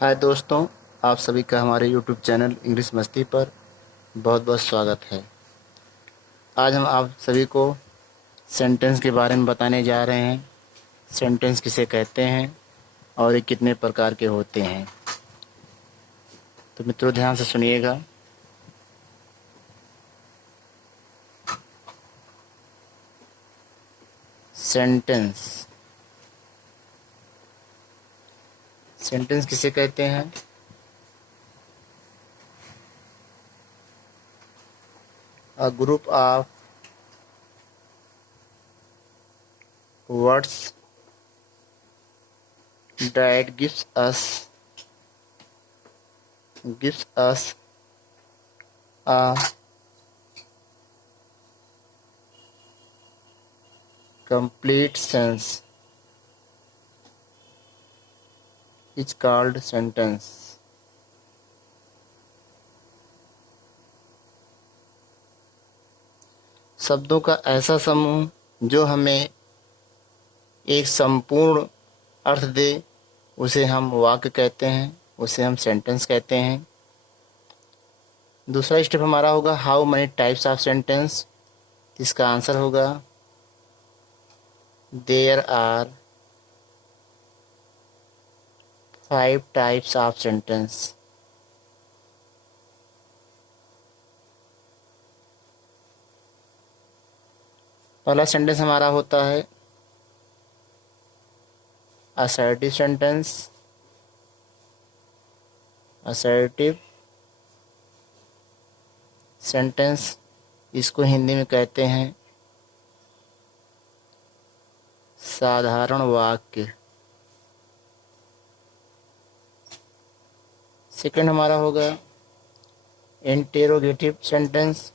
हाय दोस्तों, आप सभी का हमारे यूट्यूब चैनल इंग्लिश मस्ती पर बहुत बहुत स्वागत है। आज हम आप सभी को सेंटेंस के बारे में बताने जा रहे हैं। सेंटेंस किसे कहते हैं और ये कितने प्रकार के होते हैं। तो मित्रों, ध्यान से सुनिएगा। सेंटेंस सेंटेंस किसे कहते हैं? A group of words that gives us a complete sense is called sentence. शब्दों का ऐसा समूह जो हमें एक संपूर्ण अर्थ दे, उसे हम वाक्य कहते हैं, उसे हम सेंटेंस कहते हैं। दूसरा स्टेप हमारा होगा how many types of sentence. इसका आंसर होगा there are 5 types of sentence. पहला सेंटेंस हमारा होता है असर्टिव सेंटेंस। असर्टिव सेंटेंस, इसको हिंदी में कहते हैं साधारण वाक्य। सेकंड हमारा होगा इंटेरोगेटिव सेंटेंस।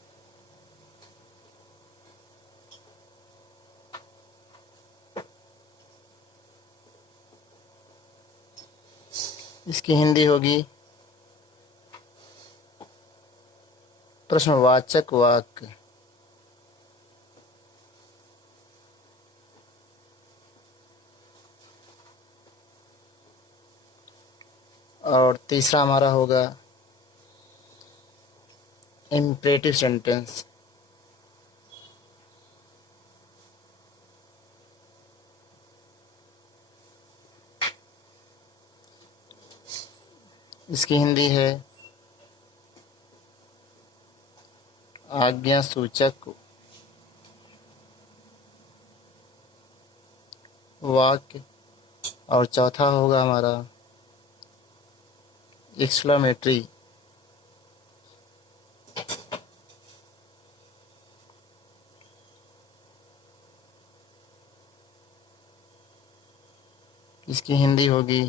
इसकी हिंदी होगी प्रश्नवाचक वाक्य। और तीसरा हमारा होगा इम्परेटिव सेंटेंस। इसकी हिंदी है आज्ञा सूचक वाक्य। और चौथा होगा हमारा एक्सक्लेमेटरी। इसकी हिंदी होगी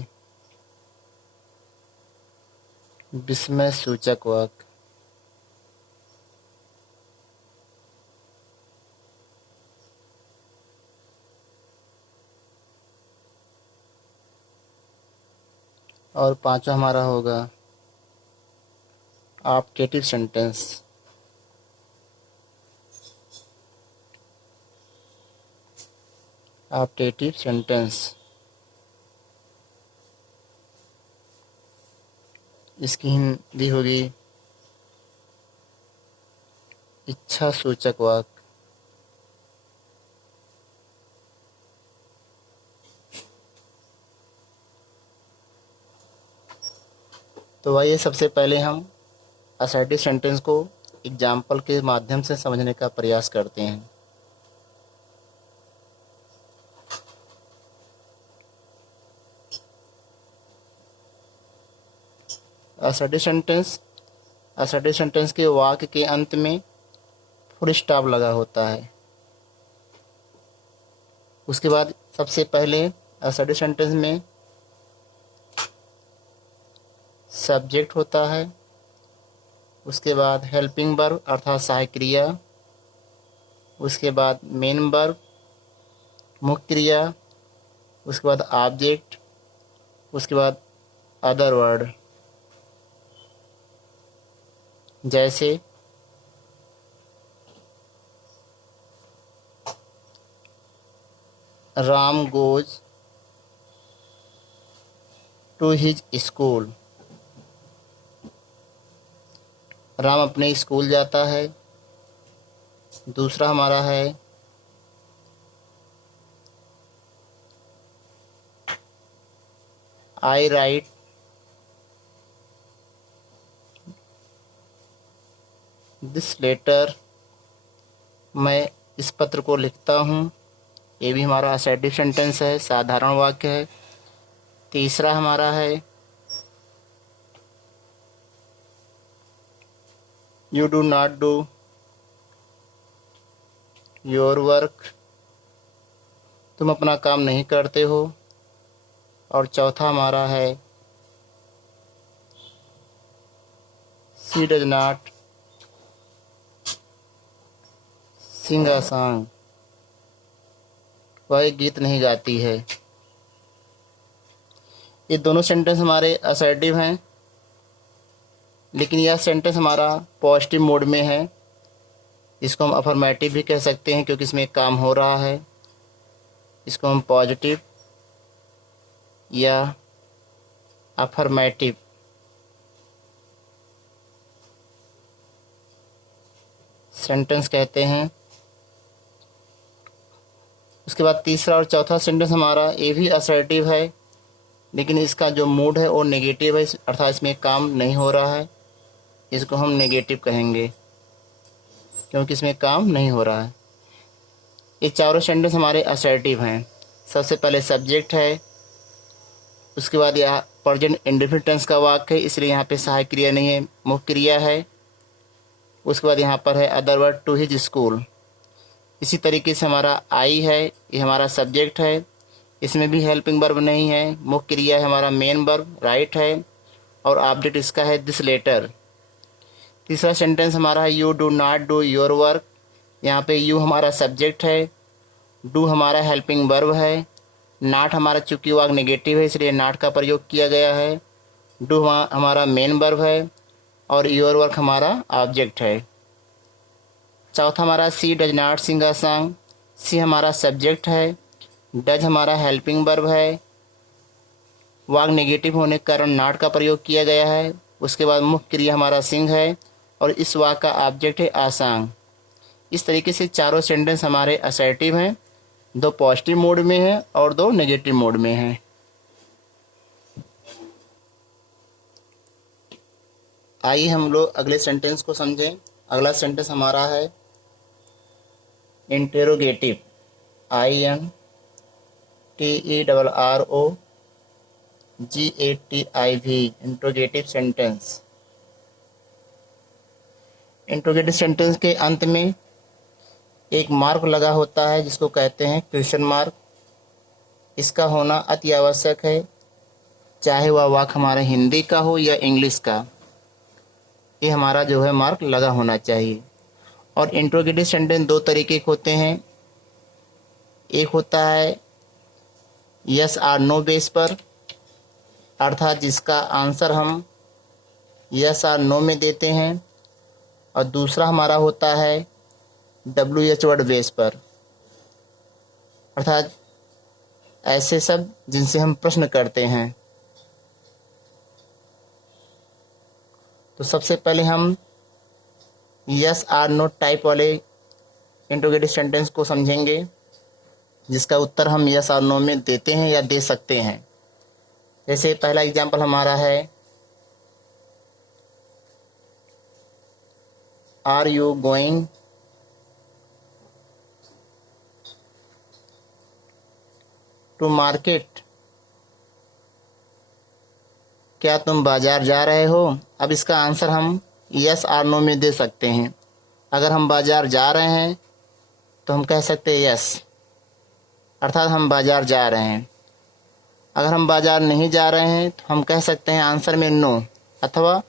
विस्मय सूचक वाक्य। और पांचवा हमारा होगा ऑप्टेटिव सेंटेंस। ऑप्टेटिव सेंटेंस, इसकी हिंदी होगी इच्छा सूचक वाक्य। तो आइए सबसे पहले हम असर्टिव सेंटेंस को एग्जाम्पल के माध्यम से समझने का प्रयास करते हैं। असर्टिव सेंटेंस के वाक्य के अंत में फुल स्टॉप लगा होता है। उसके बाद सबसे पहले असर्टिव सेंटेंस में सब्जेक्ट होता है। उसके बाद हेल्पिंग वर्ब अर्थात सहायक क्रिया। उसके बाद मेन वर्ब मुख्य क्रिया। उसके बाद ऑब्जेक्ट। उसके बाद अदर वर्ड, जैसे Ram goes to his school. Ram अपने स्कूल जाता है। दूसरा हमारा है आई राइट दिस लेटर। मैं इस पत्र को लिखता हूँ। ये भी हमारा असर्टिव सेंटेंस है, साधारण वाक्य है। तीसरा हमारा है you do not do your work. तुम अपना काम नहीं करते हो। और चौथा हमारा है she does not sing a song. वह एक गीत नहीं गाती है। ये दोनों सेंटेंस हमारे असर्टिव हैं, लेकिन यह सेंटेंस हमारा पॉजिटिव मोड में है। इसको हम अफर्मेटिव भी कह सकते हैं क्योंकि इसमें काम हो रहा है। इसको हम पॉजिटिव या अफर्मेटिव सेंटेंस कहते हैं। उसके बाद तीसरा और चौथा सेंटेंस हमारा ये भी असर्टिव है, लेकिन इसका जो मूड है वो नेगेटिव है, अर्थात इसमें काम नहीं हो रहा है। इसको हम नेगेटिव कहेंगे क्योंकि इसमें काम नहीं हो रहा है। ये चारों सेंटेंस हमारे असर्टिव हैं। सबसे पहले सब्जेक्ट है, उसके बाद यह प्रेजेंट इंडेफिनिट टेंस का वाक्य है, इसलिए यहाँ पे सहायक क्रिया नहीं है, मुख्य क्रिया है। उसके बाद यहाँ पर है other word to his school. इसी तरीके से हमारा आई है, ये हमारा सब्जेक्ट है, इसमें भी हेल्पिंग वर्ब नहीं है, मुख्य क्रिया है हमारा मेन वर्ब राइट है, और ऑब्जेक्ट इसका है दिस लेटर। तीसरा सेंटेंस हमारा है you do not do your work. यहाँ पे यू हमारा सब्जेक्ट है, डू हमारा हेल्पिंग वर्ब है, नॉट हमारा चूंकि वाक नेगेटिव है इसलिए नॉट का प्रयोग किया गया है, डू हमारा मेन वर्ब है, और योर वर्क हमारा ऑब्जेक्ट है। चौथा हमारा she does not sing a song. She हमारा सब्जेक्ट है, डज हमारा हेल्पिंग वर्ब है, वाक नेगेटिव होने के कारण नॉट का प्रयोग किया गया है। उसके बाद मुख्य क्रिया हमारा सिंग है, और इस वाक का ऑब्जेक्ट है आ सॉन्ग। इस तरीके से चारों सेंटेंस हमारे असर्टिव हैं, दो पॉजिटिव मोड में हैं और दो नेगेटिव मोड में हैं। आइए हम लोग अगले सेंटेंस को समझें। अगला सेंटेंस हमारा है interrogative. INTERROGATIV interrogative sentence. Interrogative sentence के अंत में एक मार्क लगा होता है जिसको कहते हैं क्वेश्चन मार्क। इसका होना अति आवश्यक है, चाहे वह वाक्य हमारा हिंदी का हो या इंग्लिश का। ये हमारा जो है मार्क लगा होना चाहिए। और इंट्रोगेटिव सेंटेंस दो तरीके के होते हैं। एक होता है यस और नो बेस पर, अर्थात जिसका आंसर हम यस और नो में देते हैं, और दूसरा हमारा होता है WH वर्ड बेस पर, अर्थात ऐसे शब्द जिनसे हम प्रश्न करते हैं। तो सबसे पहले हम यस और नो टाइप वाले इंट्रोगेटिव सेंटेंस को समझेंगे, जिसका उत्तर हम यस और नो में देते हैं या दे सकते हैं। जैसे पहला एग्जाम्पल हमारा है are you going to market. क्या तुम बाजार जा रहे हो। अब इसका आंसर हम यस और नो में दे सकते हैं। अगर हम बाजार जा रहे हैं तो हम कह सकते हैं यस, अर्थात हम बाजार जा रहे हैं। अगर हम बाजार नहीं जा रहे हैं तो हम कह सकते हैं आंसर में नो, अथवा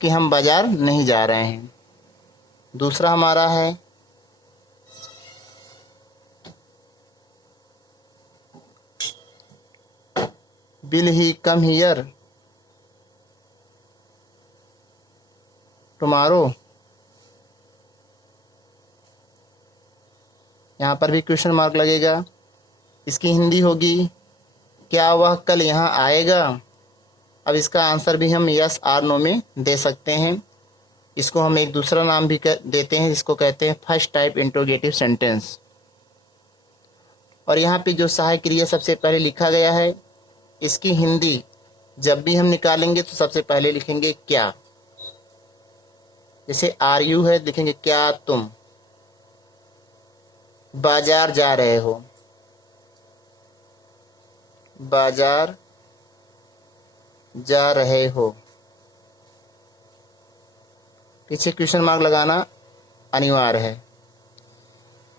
कि हम बाजार नहीं जा रहे हैं। दूसरा हमारा है will he come here tomorrow. यहाँ पर भी क्वेश्चन मार्क लगेगा। इसकी हिंदी होगी क्या वह कल यहाँ आएगा। अब इसका आंसर भी हम यस और नो में दे सकते हैं। इसको हम एक दूसरा नाम भी देते हैं, जिसको कहते हैं फर्स्ट टाइप इंट्रोगेटिव सेंटेंस। और यहाँ पे जो सहायक क्रिया सबसे पहले लिखा गया है, इसकी हिंदी जब भी हम निकालेंगे तो सबसे पहले लिखेंगे क्या। जैसे आर यू है, लिखेंगे क्या तुम बाजार जा रहे हो, बाजार जा रहे हो। पीछे क्वेश्चन मार्क लगाना अनिवार्य है।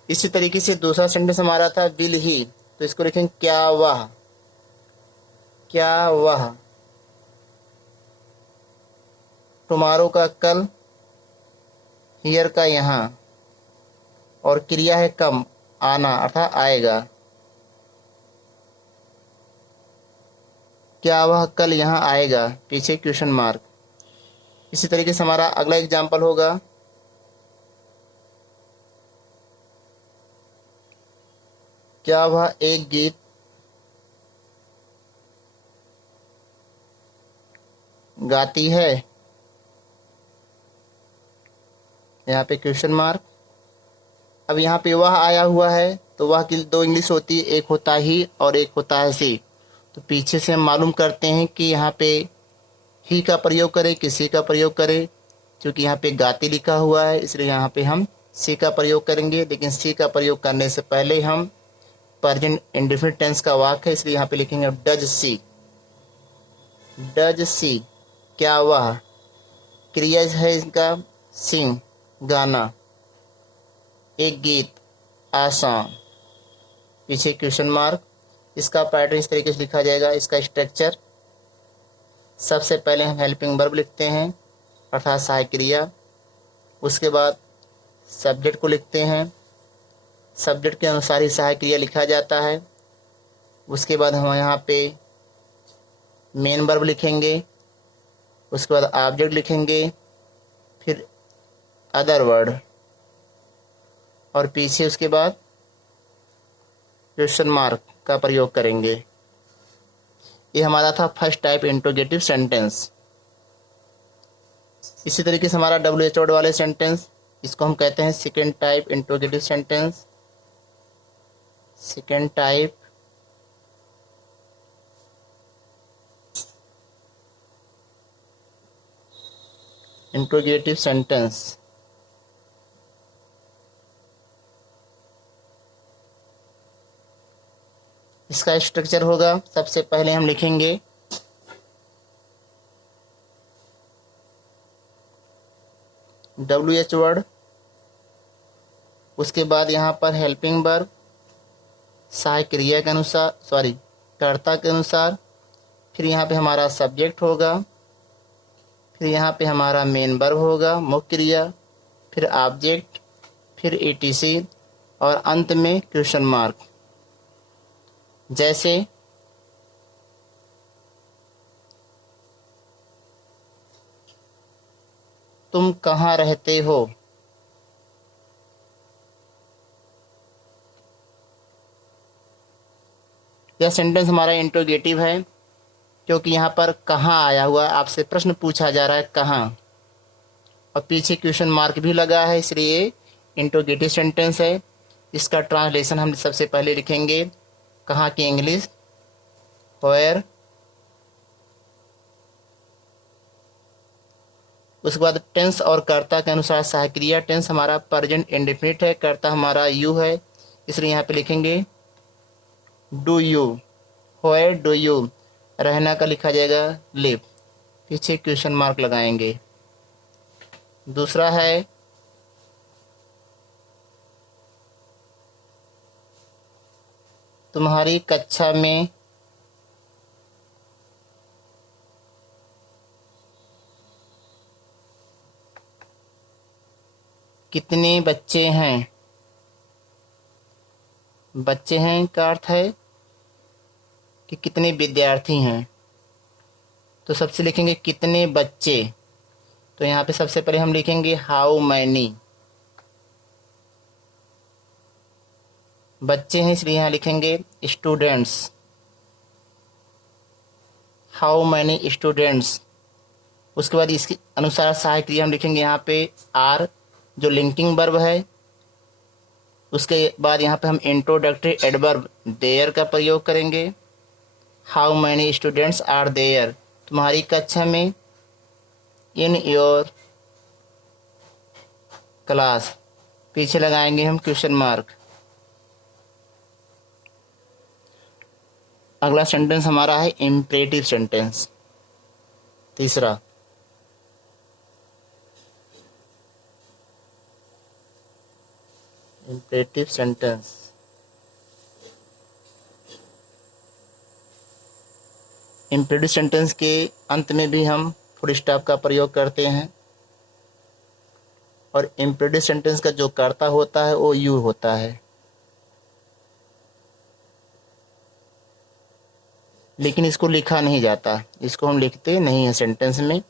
इसी तरीके से दूसरा सेंटेंस हमारा था विल ही, तो इसको लिखेंगे क्या वह, क्या वह। टुमारो का कल, हियर का यहाँ, और क्रिया है कम, आना अर्थात आएगा। क्या वह कल यहाँ आएगा, पीछे क्वेश्चन मार्क। इसी तरीके से हमारा अगला एग्जाम्पल होगा क्या वह एक गीत गाती है, यहाँ पे क्वेश्चन मार्क। अब यहाँ पे वह आया हुआ है, तो वह की दो इंग्लिश होती है, एक होता ही और एक होता है सी। तो पीछे से हम मालूम करते हैं कि यहाँ पे ही का प्रयोग करें, किसी का प्रयोग करें। क्योंकि यहाँ पे गाती लिखा हुआ है, इसलिए यहाँ पे हम सी का प्रयोग करेंगे। लेकिन सी का प्रयोग करने से पहले हम प्रेजेंट इंडेफिनिट टेंस का वाक्य है, इसलिए यहाँ पे लिखेंगे डज सी, डज सी, क्या वह। क्रिया है इसका सिंग, गाना, एक गीत, आसान, पीछे क्वेश्चन मार्क। इसका पैटर्न इस तरीके से लिखा जाएगा। इसका स्ट्रक्चर, सबसे पहले हम हेल्पिंग वर्ब लिखते हैं अर्थात सहायक क्रिया। उसके बाद सब्जेक्ट को लिखते हैं, सब्जेक्ट के अनुसार ही सहायक क्रिया लिखा जाता है। उसके बाद हम यहाँ पे मेन वर्ब लिखेंगे, उसके बाद ऑब्जेक्ट लिखेंगे, फिर अदर वर्ड, और पीछे उसके बाद क्वेश्चन मार्क का प्रयोग करेंगे। ये हमारा था फर्स्ट टाइप इंट्रोगेटिव सेंटेंस। इसी तरीके से हमारा WH वर्ड वाले सेंटेंस, इसको हम कहते हैं second type interrogative sentence. Second type interrogative sentence. इसका स्ट्रक्चर होगा, सबसे पहले हम लिखेंगे WH वर्ड, उसके बाद यहाँ पर हेल्पिंग वर्ब सहायक क्रिया के अनुसार, कर्ता के अनुसार, फिर यहाँ पे हमारा सब्जेक्ट होगा, फिर यहाँ पे हमारा मेन वर्ब होगा मुख्य क्रिया, फिर ऑब्जेक्ट, फिर ETC, और अंत में क्वेश्चन मार्क। जैसे तुम कहाँ रहते हो, यह सेंटेंस हमारा इंट्रोगेटिव है क्योंकि यहाँ पर कहाँ आया हुआ, आपसे प्रश्न पूछा जा रहा है कहाँ, और पीछे क्वेश्चन मार्क भी लगा है, इसलिए इंट्रोगेटिव सेंटेंस है। इसका ट्रांसलेशन हम सबसे पहले लिखेंगे कहाँ की इंग्लिश, वेयर। उसके बाद टेंस और कर्ता के अनुसार सहायक क्रिया। टेंस हमारा प्रेजेंट इंडेफिनिट है, कर्ता हमारा यू है, इसलिए यहाँ पे लिखेंगे do you, where do you. रहना का लिखा जाएगा लिव, पीछे क्वेश्चन मार्क लगाएंगे। दूसरा है तुम्हारी कक्षा में कितने बच्चे हैं। बच्चे हैं का अर्थ है कि कितने विद्यार्थी हैं, तो सबसे लिखेंगे कितने बच्चे। तो यहाँ पे सबसे पहले हम लिखेंगे हाउ मैनी, बच्चे हैं इसलिए यहाँ लिखेंगे स्टूडेंट्स। How many students. उसके बाद इसके अनुसार सहायक क्रिया हम लिखेंगे यहाँ पे आर, जो लिंकिंग वर्ब है। उसके बाद यहाँ पे हम इंट्रोडक्टरी एडवर्ब देयर का प्रयोग करेंगे। How many students are there, तुम्हारी कक्षा में। इन योर क्लास, पीछे लगाएंगे हम क्वेश्चन मार्क। अगला सेंटेंस हमारा है इम्परेटिव सेंटेंस। तीसरा, इम्परेटिव सेंटेंस। इम्परेटिव सेंटेंस के अंत में भी हम फुल स्टॉप का प्रयोग करते हैं, और इम्परेटिव सेंटेंस का जो कर्ता होता है वो यू होता है, लेकिन इसको लिखा नहीं जाता, इसको हम लिखते नहीं हैं सेंटेंस में,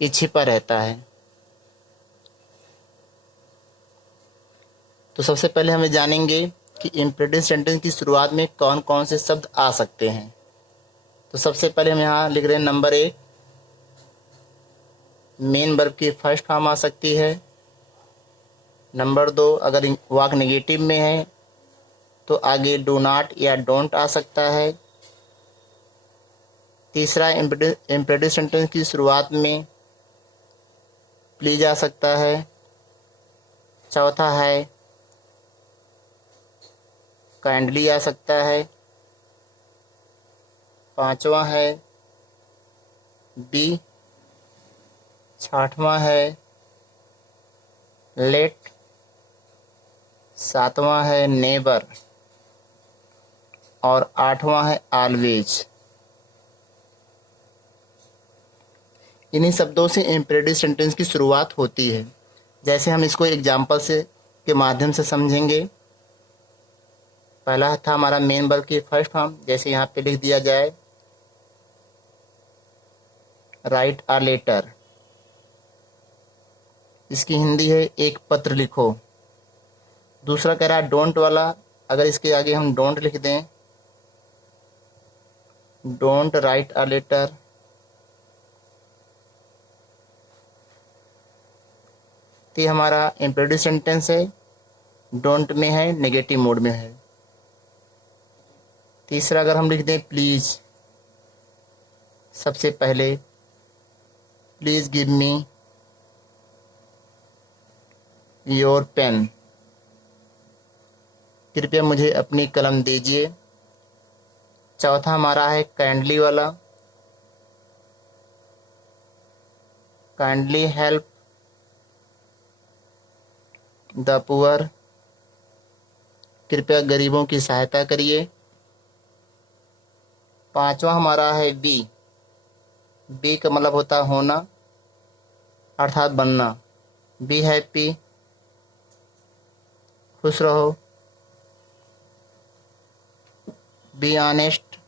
ये छिपा रहता है। तो सबसे पहले हमें जानेंगे कि इम्परेटिव सेंटेंस की शुरुआत में कौन कौन से शब्द आ सकते हैं। तो सबसे पहले हम यहाँ लिख रहे हैं नंबर 1, मेन वर्ब की फर्स्ट फॉर्म आ सकती है। नंबर 2, अगर वाक नेगेटिव में है तो आगे डू नॉट या डोंट आ सकता है। तीसरा, इम्परेटिव सेंटेंस की शुरुआत में प्लीज आ सकता है। चौथा है काइंडली आ सकता है। पांचवा है बी। छठवां है लेट। सातवां है नेवर। और आठवां है ऑलवेज। इन्हीं शब्दों से इम्परेटिव सेंटेंस की शुरुआत होती है। जैसे हम इसको एग्जाम्पल से के माध्यम से समझेंगे। पहला था हमारा मेन वर्ब की फर्स्ट फॉर्म, जैसे यहाँ पे लिख दिया जाए राइट अ लेटर। इसकी हिंदी है एक पत्र लिखो। दूसरा कह रहा है डोंट वाला, अगर इसके आगे हम डोंट लिख दें, डोंट राइट अ लेटर। तो ये हमारा इम्परेटिव सेंटेंस है, डोंट में है, नेगेटिव मोड में है। तीसरा अगर हम लिख दें प्लीज, सबसे पहले please give me your pen, कृपया मुझे अपनी कलम दीजिए। चौथा हमारा है काइंडली वाला, काइंडली हेल्प द पुअर, कृपया गरीबों की सहायता करिए। पांचवा हमारा है बी। बी का मतलब होता है होना, अर्थात बनना। बी हैप्पी, खुश रहो। बी ऑनेस्ट,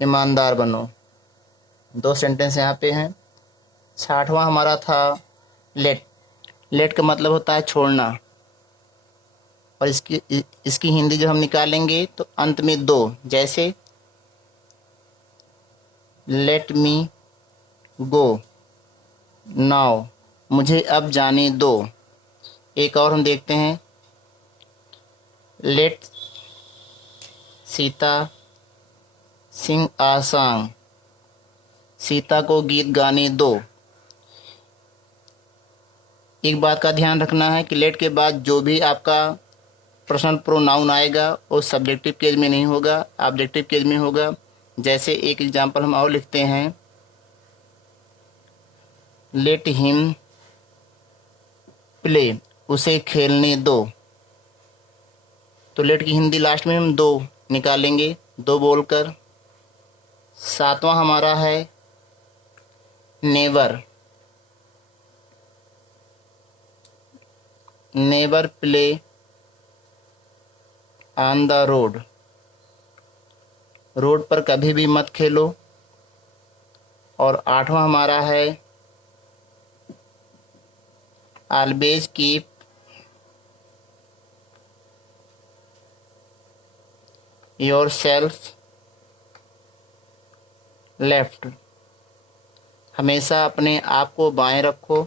ईमानदार बनो। 2 सेंटेंस यहाँ पे हैं। छठवां हमारा था लेट। लेट का मतलब होता है छोड़ना, और इसकी हिंदी जब हम निकालेंगे तो अंत में 2, जैसे लेट मी गो नाउ, मुझे अब जाने दो। एक और हम देखते हैं, let Sita sing a song, Sita को गीत गाने दो। एक बात का ध्यान रखना है कि लेट के बाद जो भी आपका पर्सनल प्रोनाउन आएगा वो सब्जेक्टिव केस में नहीं होगा, ऑब्जेक्टिव केस में होगा। जैसे एक एग्जांपल हम और लिखते हैं, लेट हिम प्ले, उसे खेलने दो। तो लेट की हिंदी लास्ट में हम 2 निकालेंगे, 2 बोलकर। सातवां हमारा है never. Never play on the road, road पर कभी भी मत खेलो। और आठवां हमारा है always keep your self left. हमेशा अपने आप को बाएं रखो।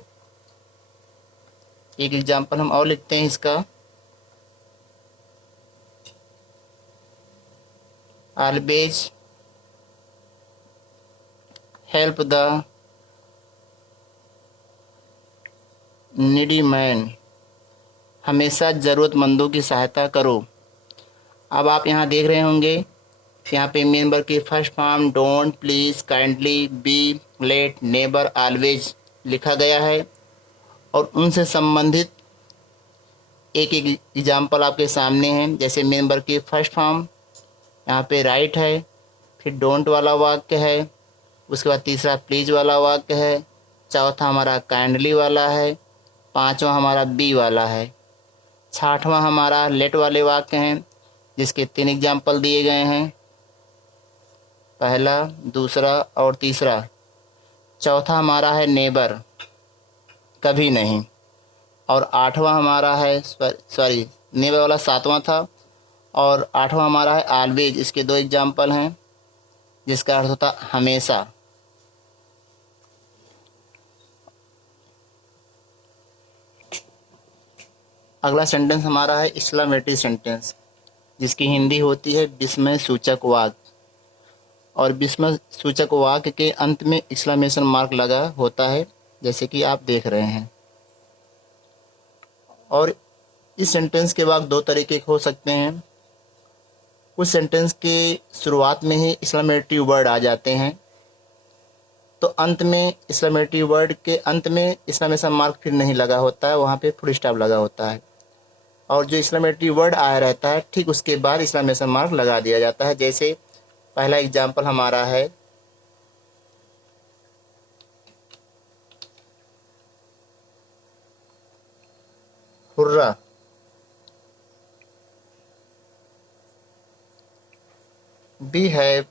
एक एग्जाम्पल हम और लिखते हैं इसका। Always help the needy man. हमेशा ज़रूरतमंदों की सहायता करो। अब आप यहाँ देख रहे होंगे, यहाँ पे मेन वर्ब की first form don't, please, kindly, be, let, never, always लिखा गया है और उनसे संबंधित एक एक एग्जाम्पल आपके सामने हैं। जैसे मेन वर्ब की फर्स्ट फॉर्म यहाँ पे राइट है, फिर डोंट वाला वाक्य है, उसके बाद तीसरा प्लीज़ वाला वाक्य है, चौथा हमारा काइंडली वाला है, पांचवा हमारा बी वाला है, छठवां हमारा लेट वाले वाक्य हैं जिसके 3 एग्जाम्पल दिए गए हैं, पहला, दूसरा और तीसरा। चौथा हमारा है नेबर, कभी नहीं, और आठवां हमारा है सॉरी नेबर वाला 7वां था, और 8वां हमारा है ऑलवेज। इसके 2 एग्जाम्पल हैं जिसका अर्थ होता हमेशा। अगला सेंटेंस हमारा है एक्सक्लेमेटरी सेंटेंस, जिसकी हिंदी होती है विस्मय सूचक वाक्य। और विस्मय सूचक वाक्य के अंत में एक्सक्लेमेशन मार्क लगा होता है, जैसे कि आप देख रहे हैं। और इस सेंटेंस के बाद 2 तरीके हो सकते हैं। कुछ सेंटेंस के शुरुआत में ही एक्सक्लेमेटरी वर्ड आ जाते हैं, तो अंत में एक्सक्लेमेटरी वर्ड के अंत में एक्सक्लेमेशन मार्क फिर नहीं लगा होता है, वहाँ पे फुल स्टॉप लगा होता है। और जो एक्सक्लेमेटरी वर्ड आया रहता है ठीक उसके बाद एक्सक्लेमेशन मार्क लगा दिया जाता है। जैसे पहला एग्जाम्पल हमारा है hurrah. We have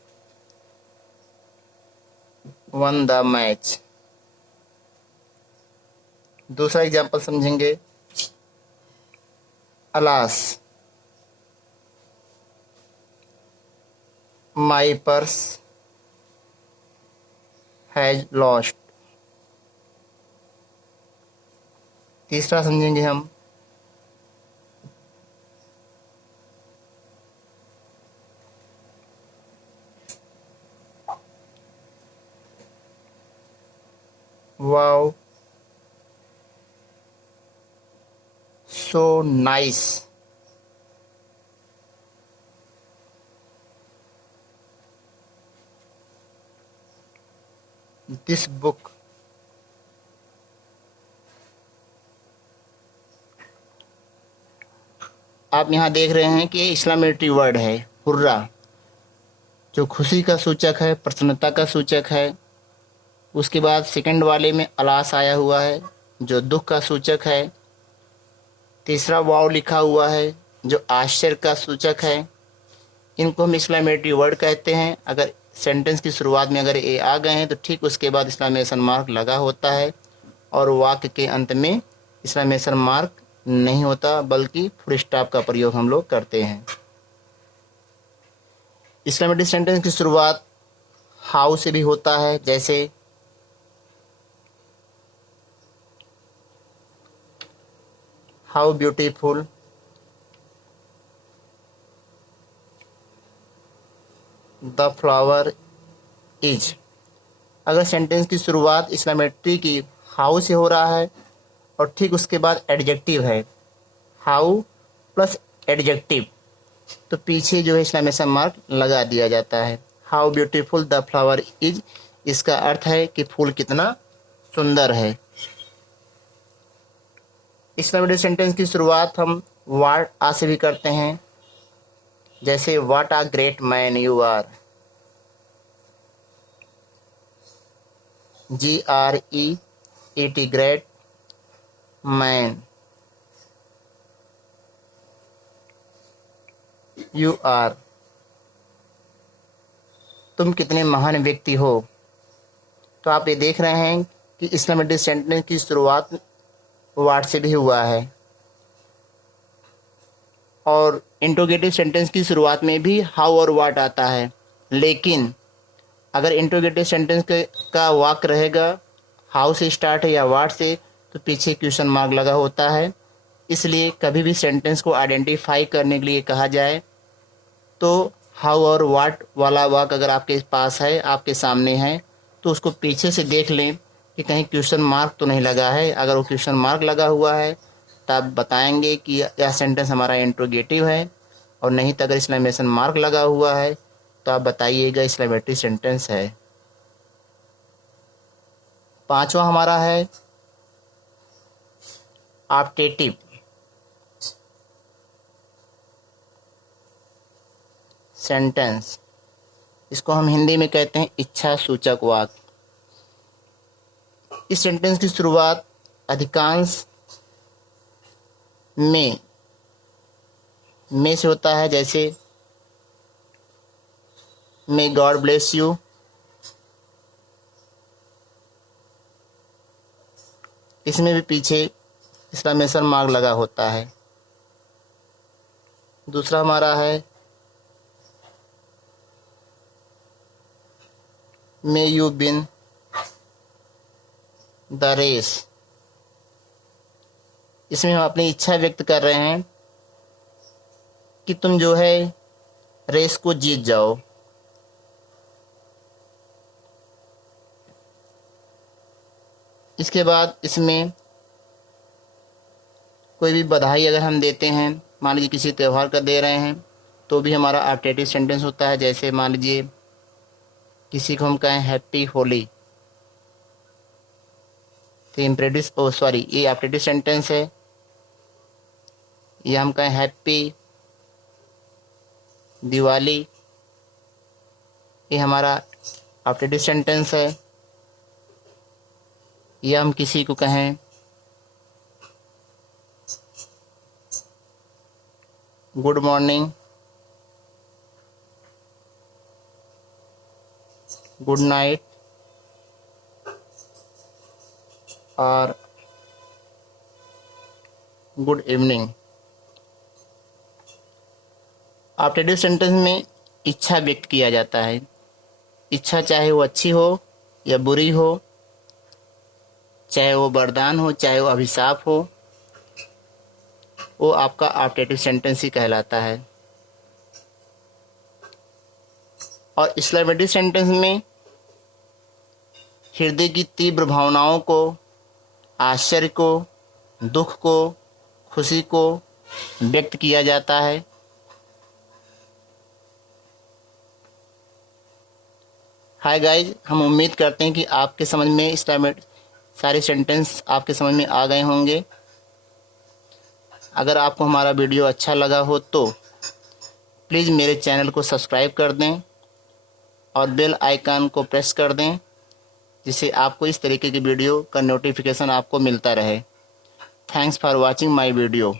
won the match. दूसरा एग्जाम्पल समझेंगे alas, my purse has lost. तीसरा समझेंगे हम wow so nice. This book आप यहाँ देख रहे हैं कि एक्सक्लेमेटरी वर्ड है हुर्रा, जो खुशी का सूचक है, प्रसन्नता का सूचक है। उसके बाद सेकंड वाले में अलास आया हुआ है जो दुख का सूचक है। तीसरा वाव लिखा हुआ है जो आश्चर्य का सूचक है। इनको हम एक्सक्लेमेटरी वर्ड कहते हैं। अगर सेंटेंस की शुरुआत में अगर ये आ गए हैं तो ठीक उसके बाद एक्सक्लेमेशन मार्क लगा होता है, और वाक्य के अंत में एक्सक्लेमेशन मार्क नहीं होता बल्कि फुल स्टॉप का प्रयोग हम लोग करते हैं। एक्सक्लेमेटरी सेंटेंस की शुरुआत हाउ से भी होता है, जैसे how beautiful the flower is. अगर सेंटेंस की शुरुआत एक्सक्लेमेटरी की हाउ से हो रहा है और ठीक उसके बाद एडजेक्टिव है, हाउ प्लस एडजेक्टिव, तो पीछे जो है एक्सक्लेमेशन मार्क लगा दिया जाता है। How beautiful the flower is, इसका अर्थ है कि फूल कितना सुंदर है। एक्सक्लेमेटरी सेंटेंस की शुरुआत हम व्हाट आ से भी करते हैं, जैसे what a great man you are. GREAT great man you are, तुम कितने महान व्यक्ति हो। तो आप ये देख रहे हैं कि एक्सक्लेमेटरी सेंटेंस की शुरुआत व्हाट से भी हुआ है, और इंट्रोगेटिव सेंटेंस की शुरुआत में भी हाउ और व्हाट आता है, लेकिन अगर इंट्रोगेटिव सेंटेंस का वाक्य रहेगा हाउ से स्टार्ट है या व्हाट से, तो पीछे क्वेश्चन मार्क लगा होता है। इसलिए कभी भी सेंटेंस को आइडेंटिफाई करने के लिए कहा जाए तो हाउ और व्हाट वाला वाक्य अगर आपके पास है, आपके सामने है, तो उसको पीछे से देख लें कि कहीं क्वेश्चन मार्क तो नहीं लगा है। अगर वो क्वेश्चन मार्क लगा हुआ है तो आप बताएंगे कि यह सेंटेंस हमारा इंट्रोगेटिव है, और नहीं तो अगर एक्सक्लेमेशन मार्क लगा हुआ है तो आप बताइएगा एक्सक्लेमेटरी सेंटेंस है। पांचवा हमारा है ऑप्टेटिव सेंटेंस। इसको हम हिंदी में कहते हैं इच्छा सूचक वाक्य। इस सेंटेंस की शुरुआत अधिकांश में से होता है, जैसे मे गॉड ब्लेस यू। इसमें भी पीछे एक्सक्लेमेशन मार्क लगा होता है। दूसरा हमारा है may you win the race. इसमें हम अपनी इच्छा व्यक्त कर रहे हैं कि तुम जो है रेस को जीत जाओ। इसके बाद इसमें कोई भी बधाई अगर हम देते हैं, मान लीजिए किसी त्यौहार का दे रहे हैं, तो भी हमारा ऑप्टेटिव सेंटेंस होता है। जैसे मान लीजिए किसी को हम कहें हैप्पी होली, तो ये ऑप्टेटिव सेंटेंस है। या हम कहें हैप्पी दिवाली, ये हमारा ऑप्टेटिव सेंटेंस है। या हम किसी को कहें गुड मॉर्निंग, गुड नाइट और गुड इवनिंग। ऑप्टेटिव सेंटेंस में इच्छा व्यक्त किया जाता है। इच्छा चाहे वो अच्छी हो या बुरी हो, चाहे वो वरदान हो चाहे वो अभिशाप हो, वो आपका ऑप्टेटिव सेंटेंस ही कहलाता है। और एक्सक्लेमेटरी सेंटेंस में हृदय की तीव्र भावनाओं को, आश्चर्य को, दुख को, खुशी को व्यक्त किया जाता है। हाय गाइज, हम उम्मीद करते हैं कि आपके समझ में सारे सेंटेंस आपके समझ में आ गए होंगे। अगर आपको हमारा वीडियो अच्छा लगा हो तो प्लीज़ मेरे चैनल को सब्सक्राइब कर दें और बेल आइकन को प्रेस कर दें, जिससे आपको इस तरीके की वीडियो का नोटिफिकेशन आपको मिलता रहे। Thanks for watching my video.